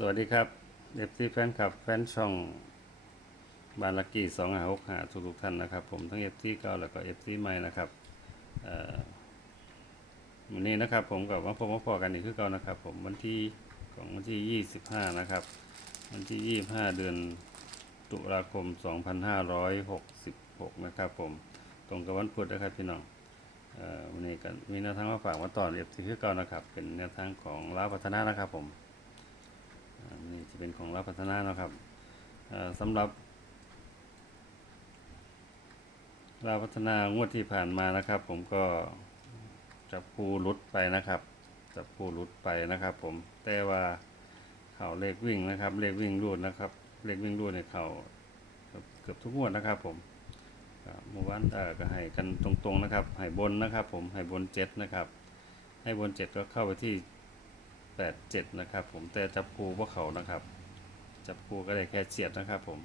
สวัสดีครับเอฟซีแฟนคลับแฟนช่องบานลักกี้สองหาหกหาทุกทุกท่านนะครับ ผมทั้งเอฟซีเก่าแล้วก็เอฟซีใหม่นะครับวันนี้นะครับผมกับว่าพบว่าพอกันอีกคือเก่านะครับ ผมวันที่ของวันที่ยี่สิบห้านะครับ วันที่ยี่ห้าเดือนตุลาคมสองพันห้าร้อยหกสิบหกนะครับผมตรงกับวันพุธนะครับพี่น้องวันนี้ก็มีแนวทางมาฝากมาต่อเอฟซีคือเก่านะครับ เป็นแนวทางของลาวพัฒนานะครับผม อ่านี่จะเป็นของลาวพัฒนานะครับสำหรับลาวพัฒนางวดที่ผ่านมานะครับ ผมก็จับปูรุดไปนะครับจับปูรุดไปนะครับ ผมแต่ว่าเข่าเลขวิ่งนะครับ เลขวิ่งรูดนะครับ เลขวิ่งรูดในยเข่าเกือบทุกงวดนะครับ ผมเมื่อวานเอ่อก็ให้กันตรงๆนะครับให้บนนะครับ ผมให้บนเจ็ดนะครับ ให้บนเจ็ดก็เข้าไปที่ แปดเจ็ดนะครับ ผมแต่จับคูพวกเขานะครับ จับคูก็ได้แค่เฉียดนะครับผม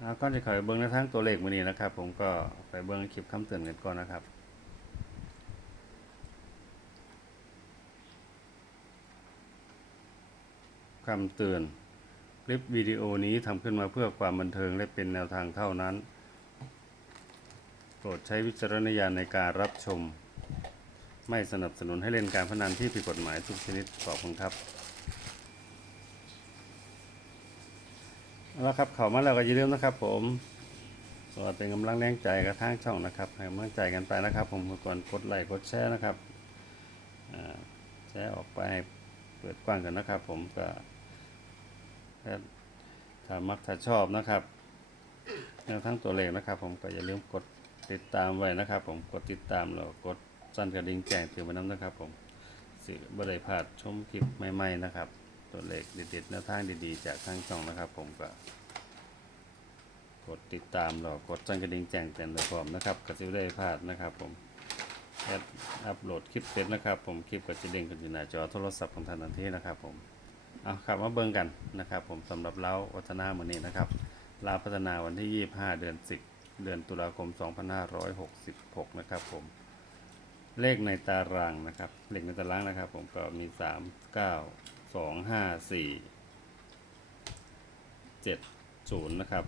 อ่าก่อนจะเข้าไปเบิ้งในทางตัวเลขมือนี้นะครับ ผมก็ไปเบิ้งคลิปคำเตือนกันก่อนนะครับคำเตือน คลิปวิดีโอนี้ทำขึ้นมาเพื่อความบันเทิงและเป็นแนวทางเท่านั้น โปรดใช้วิจารณญาณในการรับชม ไม่สนับสนุนให้เล่นการพนันที่ผิดกฎหมายทุกชนิดขอบคุณครับเอาละครับเข้ามาแล้วก็อย่าลืมนะครับ ผมสวัสดีเป็นกำลังแรงใจกับทางช่องนะครับให้กำลังใจกันไปนะครับ ผมก่อนกดไลค์กดแชร์นะครับแชร์ออกไปเปิดกว้างกันนะครับ ผมก็ถ้ามักถ้าชอบนะครับแนวทั้งตัวเลขนะครับ ผมก็อย่าลืมกดติดตามไว้นะครับ ผมกดติดตามแล้วกด สั่นกระดิ่งแจ้งเตือนไว้น้ำนะครับผมสิบริพลาดชมคลิปใหม่ๆนะครับ ตัวเลขเด็ดๆแนวทางดีๆ จากทางช่องนะครับ ผมก็กดติดตามแล้วกดสั่นกระดิ่งแจ้งเตือนไว้พร้อมนะครับก็จะไม่ได้พลาดนะครับผมแอดอัปโหลดคลิปเสร็จนะครับ ผมคลิปก็จะเด้งขึ้นอยู่หน้าจอโทรศัพท์ของท่านทันทีนะครับ ผมเอาครับมาเบิ่งกันนะครับ ผมสำหรับเล้าวัฒนาเมือนี้นะครับลาพัฒนาวันที่ 25 เดือน 10 เดือนตุลาคม 2566 นะครับผม เลขในตารางนะครับ เลขในตารางนะครับ ผมก็มี3 9 2 5 4 7 0นะครับ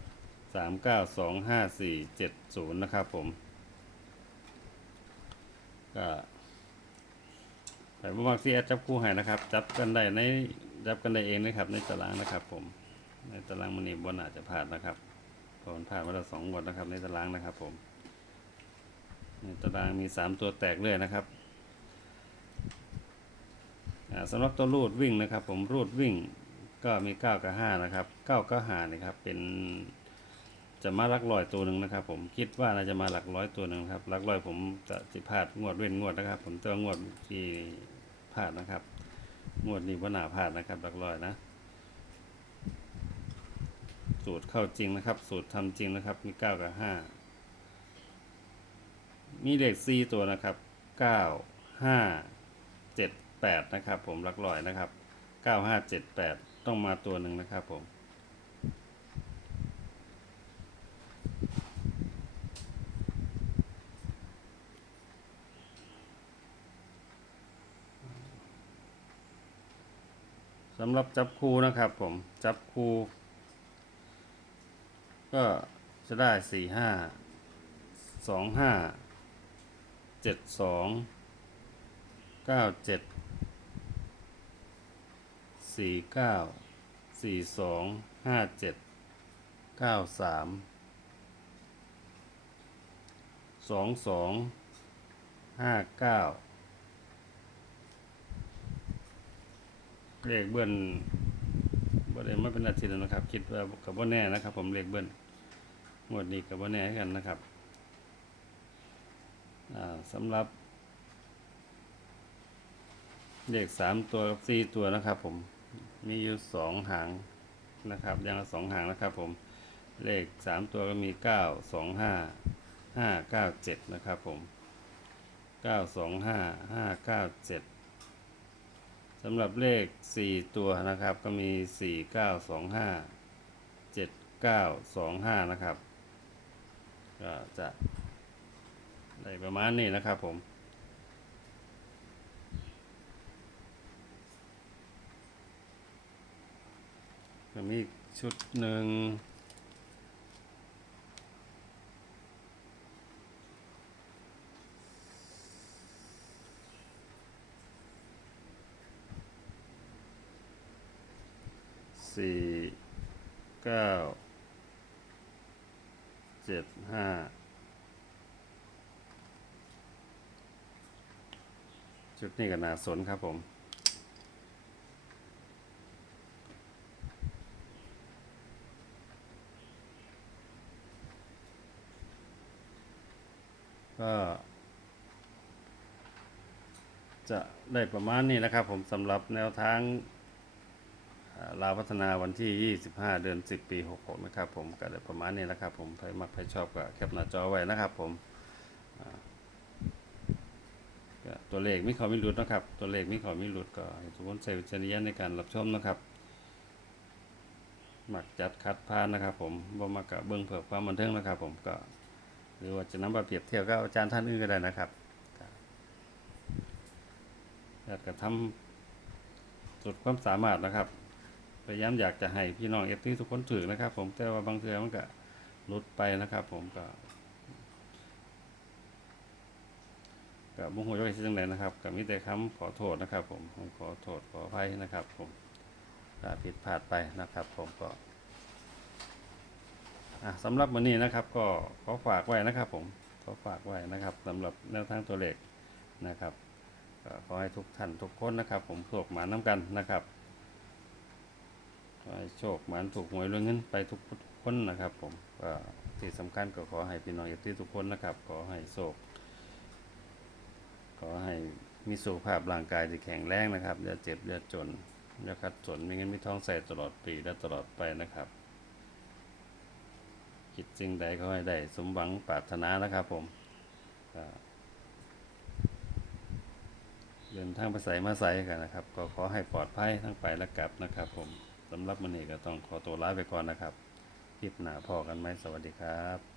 3 9 2 5 4 7 0นะครับผมก็แต่บ่มักสิแอดจับคู่ให้นะครับ จับกันได้ในจับกันได้เองนะครับ ในตารางนะครับ ผม ในตารางมันนี่บนอาจจะพลาดนะครับเพราะมันพลาดมาแล้วสองบทนนะครับ ในตารางนะครับ ผม ตารางมีสามตัวแตกเลยนะครับสำหรับตัวรูดวิ่งนะครับ ผมรูดวิ่งก็มีเก้ากับห้านะครับเก้าก็หานี่ครับ เป็นจะมาหลักร้อยตัวหนึ่งนะครับ ผมคิดว่าน่าจะมาหลักร้อยตัวหนึ่งครับหลักร้อยผมจะสิพลาดงวดเว้นงวดนะครับ ผมตัวงวดที่พลาดนะครับ งวดนี้ว่าหนาพลาดนะครับ หลักร้อยนะ สูตรเข้าจริงนะครับ สูตรทำจริงนะครับ มีเก้ากับห้า มีเลขสี่ตัวนะครับเก้าห้าเจ็ดแปดนะครับ ผมหลักร้อยนะครับเก้าห้าเจ็ดแปดต้องมาตัวหนึ่งนะครับผมสำหรับจับคู่นะครับผมจับคู่ก็จะได้สี่ห้าสองห้า เจ็ดสองเก้าเจ็ดสี่เก้าสี่สองห้าเจ็ดเก้าสามสองสองห้าเก้าเลขเบิ้ลบ่ได้มาเป็นอาทิตย์แล้วนะครับ คิดว่ากับว่าแน่นะครับ ผมเลขเบิ้ลงวดนี้กับว่าแน่กันนะครับ สำหรับเลขสามตัวกับสี่ตัวนะครับ ผมมีอยู่สองหางนะครับอย่างละสองหางนะครับ ผมเลขสามตัวก็มีเก้าสองห้าห้าเก้าเจ็ดนะครับ ผมเก้าสองห้าห้าเก้าเจ็ดสำหรับเลข4ตัวนะครับ ก็มี4 9 2 5 7 9 2 5นะครับ ก็จะ ได้ประมาณนี้นะครับผมจะมีชุดหนึ่งสี่เก้าเจ็ดห้า ชุดนี้ก็น่าสนครับผมก็จะได้ประมาณนี้นะครับผมสำหรับแนวทางอ่าลาวพัฒนาวันที่ 25 เดือน 10 ปี 66 นะครับผมก็ได้ประมาณนี้นะครับผมใครมักใครชอบก็แคปหน้าจอไว้นะครับผม ตัวเลขมีเขาไม่หลุดนะครับ ตัวเลขมีเขาไม่หลุดก็ให้ทุกคนใช้วิจารณญาณในการรับชมนะครับหมักจัดคัดพานนะครับ ผมบ่มักกะเบิ่งเพื่อความบันเทิงนะครับ ผมก็ หรือว่าจะนำมาเปรียบเทียบกับอาจารย์ท่านอื่นก็ได้นะครับอยากจะทำสุดความสามารถนะครับพยายามอยากจะให้พี่น้องเอฟซีทุกคนถือนะครับ ผมแต่ว่าบางเทือมันก็ลุดไปนะครับ ผมก็ กับบุ้งหัวย่อยที่จังไหนนะครับกับมิแต่คำขอโทษนะครับผมผมขอโทษขออภัยนะครับ ผมถ้าผิดพลาดไปนะครับ ผมก็สำหรับวันนี้นะครับ ก็ขอฝากไว้นะครับ ผมขอฝากไว้นะครับสำหรับแนวทางตัวเลขนะครับขอให้ทุกท่านทุกคนนะครับ ผมโชคหมาน้ำกันนะครับขอให้โชคหมานถูกหวยรวยเงินไปทุกคนนะครับ ผมที่สำคัญก็ขอให้พี่น้องเอฟซีทุกคนนะครับ ขอให้โชค ขอให้มีสุขภาพร่างกายที่แข็งแรงนะครับอย่าเจ็บอย่าจนอย่าขัดสนมีเงินมีท้องใส่ตลอดปีและตลอดไปนะครับ คิดสิ่งใดก็ให้ได้สมหวังปรารถนานะครับผมเดินทางไปใส่มาใส่กันนะครับ ก็ขอให้ปลอดภัยทั้งไปและกลับนะครับ ผมสำหรับมันนี้ก็ต้องขอตัวลาไปก่อนนะครับคลิปหน้าพอกันไหมสวัสดีครับ